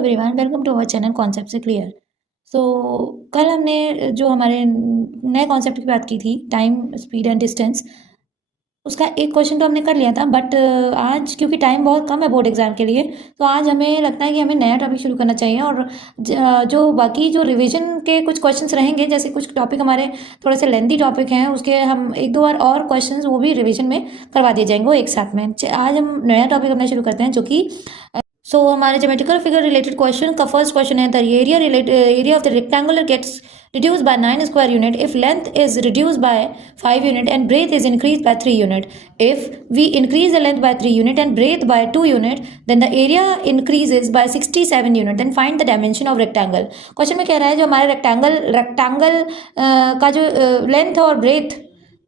Everyone, welcome to our channel concept से clear. So कल हमने जो हमारे नए कॉन्सेप्ट की बात की थी, टाइम, स्पीड एंड डिस्टेंस, उसका एक क्वेश्चन तो हमने कर लिया था। बट आज क्योंकि टाइम बहुत कम है बोर्ड एग्जाम के लिए, तो आज हमें लगता है कि हमें नया टॉपिक शुरू करना चाहिए। और जो बाकी जो रिवीजन के कुछ क्वेश्चंस रहेंगे, जैसे कुछ टॉपिक हमारे थोड़े से लेंथी टॉपिक हैं, उसके हम एक दो बार और क्वेश्चंस वो भी रिवीजन में करवा दिए जाएंगे वो एक साथ में। आज हम नया टॉपिक अपना शुरू करते हैं, जो कि हमारे ज्योमेट्रिकल फिगर रिलेटेड क्वेश्चन का फर्स्ट क्वेश्चन है, the area of the rectangular gets reduced by 9 square unit if length is reduced by 5 unit and breadth is increased by 3 unit. If we increase the length by 3 unit and breadth by 2 unit, then the area increases by 67 unit. Then find the dimension of rectangle. Question में कह रहा है जो हमारे rectangle का जो length और breath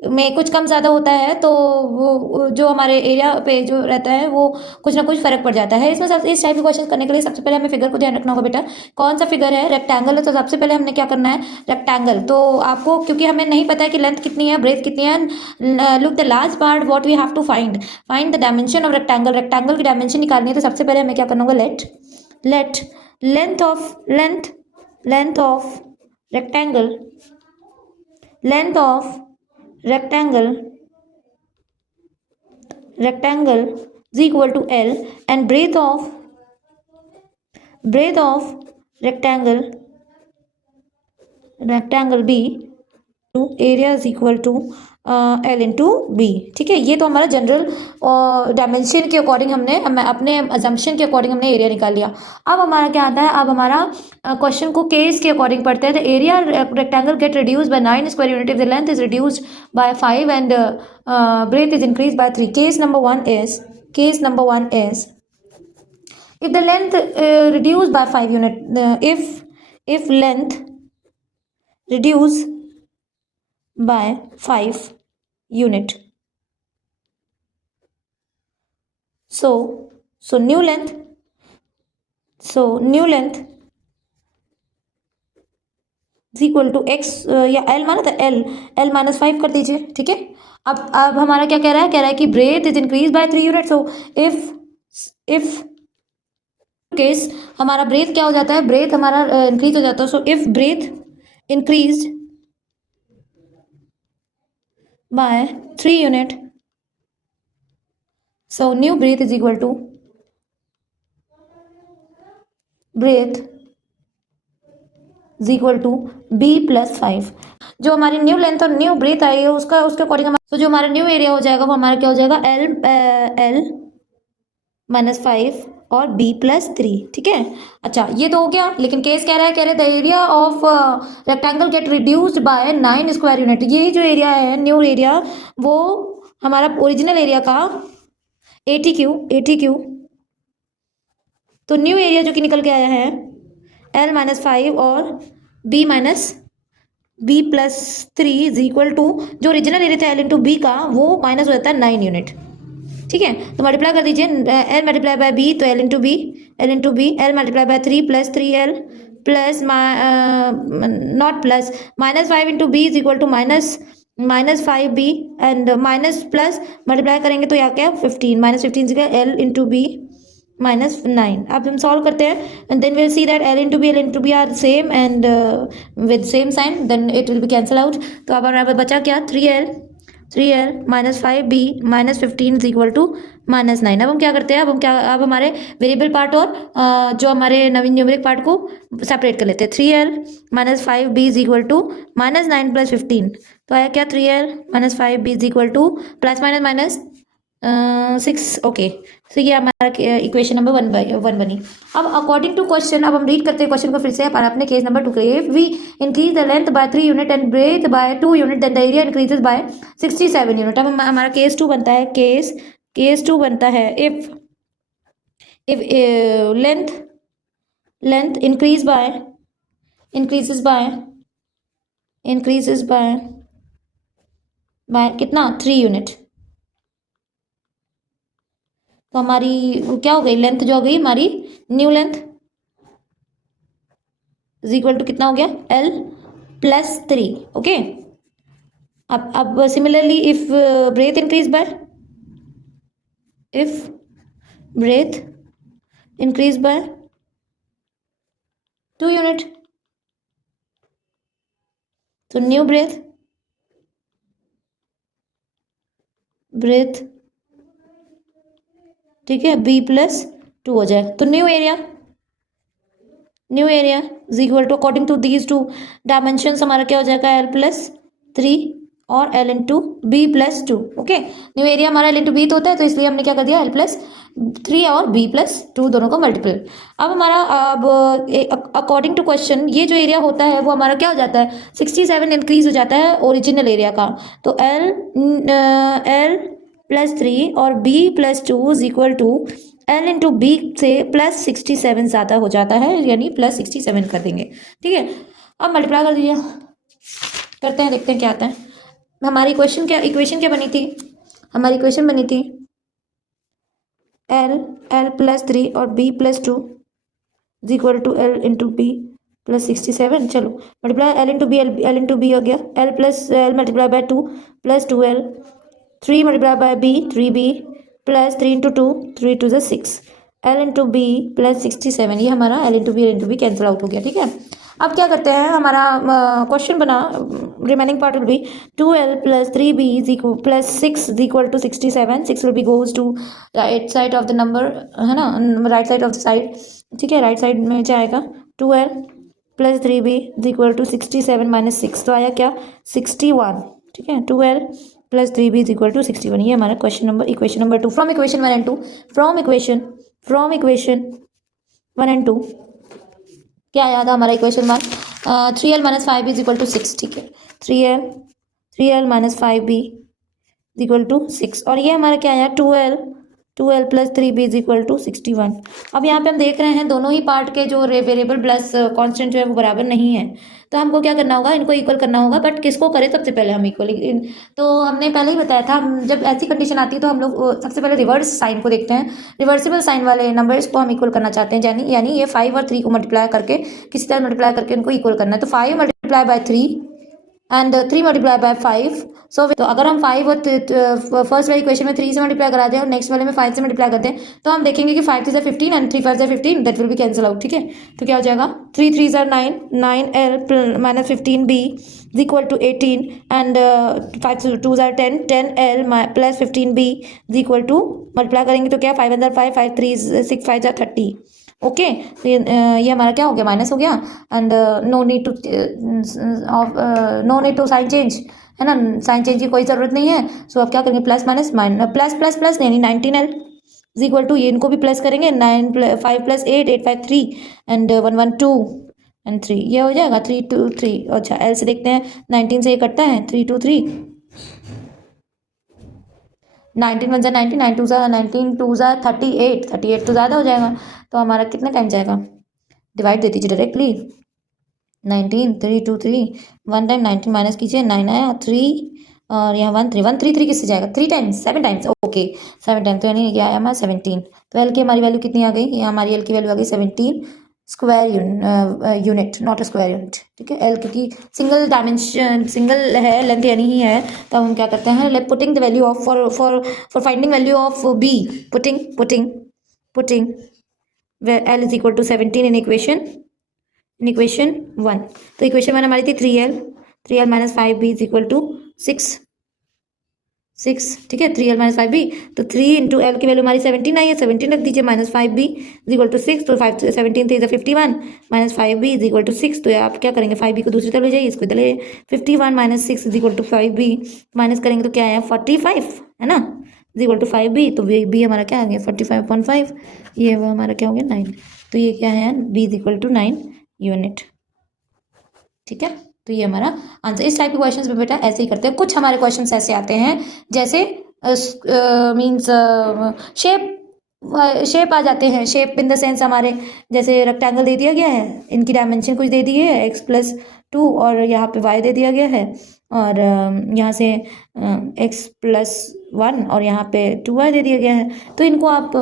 में कुछ कम ज़्यादा होता है, तो वो जो हमारे एरिया पे जो रहता है वो कुछ ना कुछ फर्क पड़ जाता है इसमें। सब इस टाइप के क्वेश्चन करने के लिए सबसे पहले हमें फिगर को ध्यान रखना होगा। बेटा कौन सा फिगर है? रेक्टेंगल है, तो सबसे पहले हमने क्या करना है? रेक्टेंगल। तो आपको क्योंकि हमें नहीं पता है कि लेंथ कितनी है, ब्रेथ कितनी है, look the last part what we have to find the dimension of rectangle. Rectangle की डायमेंशन निकालनी है, तो सबसे पहले हमें क्या करना होगा? Let length of rectangle is equal to L, and breadth of rectangle B to area is equal to L into B। ठीक है, ये तो हमारा जनरल डायमेंशन के अकॉर्डिंग हमने अपने अजम्पशन के अकॉर्डिंग हमने एरिया निकाल लिया। अब हमारा क्या आता है? अब हमारा क्वेश्चन को केस के अकॉर्डिंग पढ़ते हैं। The area rectangle get reduce by 9 square unit if the length is reduced by 5 and breadth is increase by 3। Case number one is if the length reduced by 5 unit, if length reduced by 5 unit, so new length is equal to x या l माना था l minus 5 कर दीजिए। ठीक है, अब हमारा क्या कह रहा है कि breadth is increase by 3 unit. So if case हमारा ब्रेथ क्या हो जाता है? ब्रेथ हमारा इंक्रीज हो जाता है। So if breadth increase by 3 unit, so new breadth is equal to B plus 5। जो हमारी न्यू लेंथ और न्यू ब्रेथ आई है उसके अकॉर्डिंग हमारा तो जो हमारा न्यू एरिया हो जाएगा वो हमारा क्या हो जाएगा? L माइनस 5 और B प्लस 3। ठीक है, अच्छा ये तो हो गया। लेकिन केस कह रहा है the area of rectangle gate reduced by 9 square unit. ये जो एरिया है, न्यू एरिया, वो हमारा ओरिजिनल एरिया का 80 क्यू। तो न्यू एरिया जो कि निकल के आया है L माइनस 5 और B plus 3 is equal to जो ओरिजिनल एरिया था L इंटू बी का, वो माइनस हो जाता है 9 यूनिट। ठीक है, तो मल्टीप्लाई कर दीजिए, L मल्टीप्लाई बाय B तो L into B, L multiply by 3 plus 3L plus not plus minus 5 into B is equal to minus 5B and minus plus multiply करेंगे तो यहाँ क्या? 15 माइनस 15 से L इंटू बी माइनस 9। अब हम solve करते हैं and then will see that L into B are same and with same sign, then it will be cancel out. तो अब हमारे बचा क्या? 3L minus 5B minus 15 is equal to minus 9। अब हम क्या करते हैं? अब हमारे वेरिएबल पार्ट और जो हमारे न्यूमेरिक पार्ट को सेपरेट कर लेते हैं। 3L minus 5B is equal to minus 9 plus 15। तो आया क्या? 3L minus 5B is equal to plus minus 6। Okay, तो ये हमारा इक्वेशन नंबर 1 बनी। अब अकॉर्डिंग टू क्वेश्चन, अब हम रीड करते हैं क्वेश्चन को फिर से। अपने केस नंबर 2 के लिए, if we increase the length by 3 unit and breadth by 2 unit then the area increases by 67 unit. अब हमारा केस 2 बनता है, केस 2 बनता है इफ लेंथ इंक्रीजेस बाय कितना? 3 यूनिट। तो हमारी क्या हो गई? लेंथ जो हो गई हमारी new length is equal to कितना हो गया? L plus 3। ओके, अब similarly if breadth increase by 2 unit. तो न्यू ब्रेथ ठीक है B+2 हो जाएगा। तो new area is equal to according to these two dimensions हमारा क्या हो जाएगा L+3 और L×B+2। ओके, न्यू एरिया हमारा L×B तो होता है, तो इसलिए हमने क्या कर दिया L+3 और B+2 दोनों को मल्टीपल। अब हमारा अकॉर्डिंग टू क्वेश्चन ये जो एरिया होता है वो हमारा क्या हो जाता है 67 इंक्रीज हो जाता है ओरिजिनल एरिया का। तो L+3 और B+2 is equal to L×B से +67 ज़्यादा हो जाता है, यानी +67 कर देंगे। ठीक है, अब मल्टीप्लाई कर दीजिए, करते हैं, देखते हैं क्या आता है। हमारी इक्वेशन क्या बनी थी? हमारी इक्वेशन बनी थी L+3 और B+2 is equal to L×B +67। चलो मल्टीप्लाई L×B हो गया, L multiply bye 2 +2L, 3 multiply by B 3B +3 × 2 3 2 6 L×B +67। ये हमारा L×B कैंसिल आउट हो गया। ठीक है, अब क्या करते हैं, हमारा क्वेश्चन बना remaining part will be 2L + 3B +6 is equal to 67। 6 will be goes to right side of the number, है ना, right side of the side. ठीक है, राइट साइड में जाएगा 2L + 3B is equal to 67 - 6, तो आया क्या 61। ठीक है, 2L + 3B is equal to 61। ये हमारा equation number 2 from equation 1 and 2। From equation 1 and 2 क्या आया था हमारा equation 1? 3L - 5B is equal to 6। ठीक है, 3L - 5B is equal to 6, और ये हमारा क्या आया 2L + 3B is equal to 61। अब यहाँ पे हम देख रहे हैं दोनों ही पार्ट के जो वेरिएबल प्लस कांस्टेंट जो है वो बराबर नहीं है, तो हमको क्या करना होगा, इनको इक्वल करना होगा। बट किसको करें सबसे पहले हम इक्वल, तो हमने पहले ही बताया था, जब ऐसी कंडीशन आती है तो हम लोग सबसे पहले रिवर्स साइन को देखते हैं। रिवर्सिबल साइन वाले नंबर्स को हम इक्वल करना चाहते हैं, यानी ये 5 और 3 को मल्टीप्लाई करके किसी तरह मल्टीप्लाई करके उनको इक्वल करना है। तो 5 multiply by 3 and 3 multiply by 5। तो अगर हम 5 और फर्स्ट वाले इक्वेशन में 3 से मल्टीप्लाई करा दें और नेक्स्ट वाले में 5 से मल्टीप्लाई करते हैं, तो हम देखेंगे कि 5 3 15 and 3 5 15, that will be cancel out. ठीक है, तो क्या हो जाएगा 3 3 9 9L - 15B is equal to 18 and 5 2 10 10L + 15B is equal to, multiply करेंगे तो क्या 5 अंदर 5 5 3 6 5 30। ओके, तो ये हमारा क्या हो गया माइनस हो गया, and no need to sign change, है ना, साइन चेंज की कोई ज़रूरत नहीं है। सो अब क्या करेंगे प्लस माइनस प्लस यानी 19L इज इक्वल टू, ये इनको भी प्लस करेंगे 5 + 8 8 5 3 एंड 1 1 2 एंड 3, ये हो जाएगा 3 2 3। अच्छा, L से देखते हैं, 19 से ये कटता है 3 2 3, 19 1 19 9 2 19 2 38 38 तो ज़्यादा हो जाएगा, तो हमारा कितना टाइम जाएगा, डिवाइड दे दीजिए डायरेक्टली। 19 3 2 3 1 टाइम 19 माइनस कीजिए 9 आया 3, और यहाँ 1 3 1 3 3 किससे जाएगा 3 टाइम्स 7 टाइम्स। ओके 7 टाइम, तो यानी ये आया हमारा 17। तो एल की हमारी वैल्यू कितनी आ गई, ये हमारी एल की वैल्यू आ गई 17 square unit, not a square unit. ठीक है, एल क्योंकि सिंगल डायमेंशन सिंगल है, लेंथ यानी ही है, तो हम क्या करते हैं, putting the value of for finding value of B, putting L is equal to 17 in equation 1। तो इक्वेशन 1 हमारी थी 3L - 5B is equal to 6। ठीक है, 3L - 5B, तो 3 × L की वैल्यू हमारी 17 आई है, 17 रख दीजिए, -5B इज इक्वल टू 6, तो 5 17 3 51 -5B इज इक्वल टू 6। तो आप क्या करेंगे 5B को दूसरी तरफ ले जाइए, इसको इधर ले 51 - 6 is equal to 5B, minus करेंगे तो क्या आया 45, है ना, इज इक्वल टू 5B। तो B हमारा क्या आ गया 45/5, ये वो हमारा क्या हो गया 9। तो ये क्या है B is equal to 9 unit. ठीक है, तो ये हमारा आंसर। इस टाइप के क्वेश्चंस में बेटा ऐसे ही करते हैं। कुछ हमारे क्वेश्चंस ऐसे आते हैं जैसे मीन्स शेप आ जाते हैं, शेप इन द सेंस हमारे जैसे रेक्टेंगल दे दिया गया है, इनकी डायमेंशन कुछ दे दी है x+2 और यहाँ पे y दे दिया गया है, और यहाँ से x+1 और यहाँ पे 2y दे दिया गया है। तो इनको आप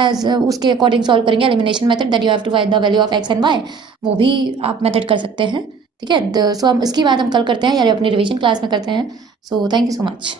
एज उसके अकॉर्डिंग सॉल्व करेंगे, elimination method that you have to find the value of x and y, वो भी आप मेथड कर सकते हैं। ठीक है, सो हम इसकी बात हम कल करते हैं या अपनी रिवीजन क्लास में करते हैं। So thank you so much.